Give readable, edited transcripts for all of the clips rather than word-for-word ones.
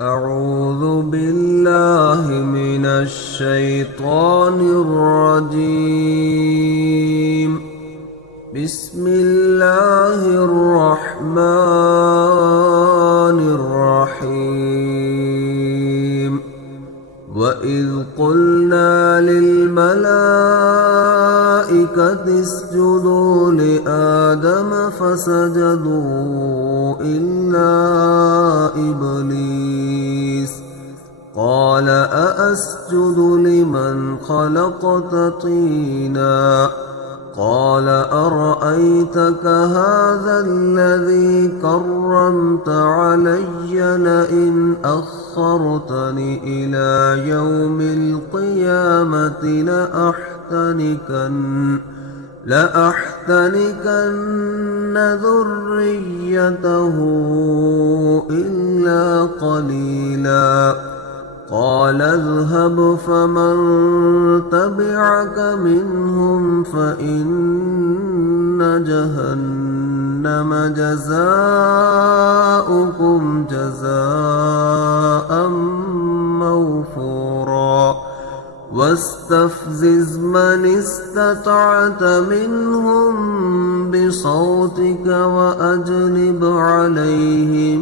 أعوذ بالله من الشيطان الرجيم. بسم الله الرحمن الرحيم. وإذ قلنا للملائكة اسجدوا لآدم فسجدوا إلا إبليس قال أأسجد لمن خلقت طينا قال أرأيتك هذا الذي كرمت علي لئن أخرتني إلى يوم القيامة لأحتنكن ذريته إلا قليلا قال اذهب فمن تبعك منهم فإن جهنم جزاؤكم جزاء موفورا واستفزز من استطعت منهم بصوتك وأجلب عليهم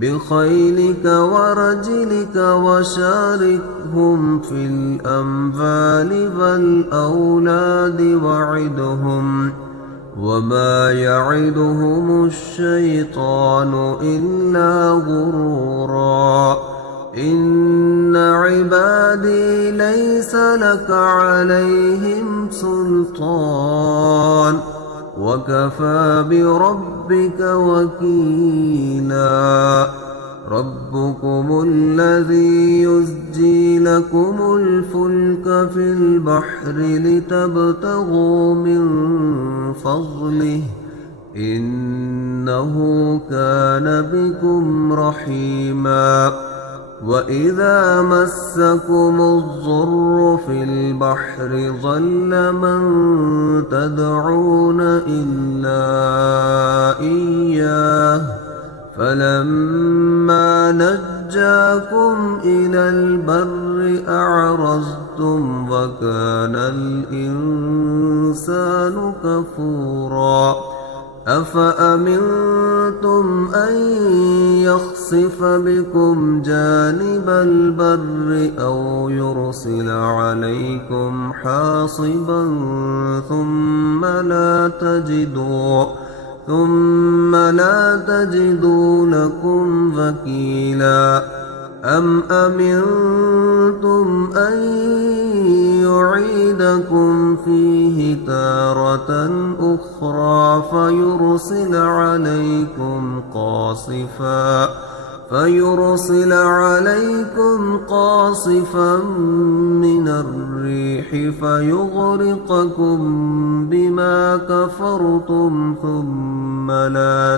بخيلك ورجلك وشاركهم في الأموال والأولاد وعدهم وما يعدهم الشيطان إلا غرورا إن عبادي ليس لك عليهم سلطان وكفى بربك وكيلا ربكم الذي يزجي لكم الفلك في البحر لتبتغوا من فضله إنه كان بكم رحيما وإذا مسكم الضر في البحر ضل من تدعون إلا إياه فلما نجاكم إلى البر أعرضتم وكان الإنسان كفورا أفأمنتم أن يخسف بكم جانب البر أو يرسل عليكم حاصبا ثم لا تجدوا لكم وكيلا أم أمنتم أن يعيدكم فيه تارة أخرى فيرسل عليكم قاصفا من الريح فيغرقكم بما كفرتم ثم لا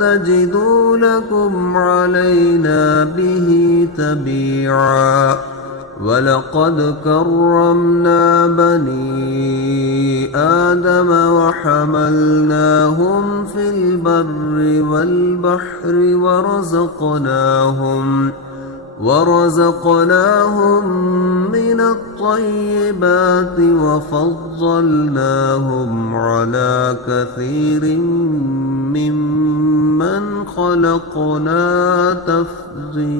تجدوا لكم علينا به تبيعا ولقد كرمنا بني آدم وحملناهم في البر والبحر ورزقناهم من الطيبات وفضلناهم على كثير ممن خلقنا تفضيلا.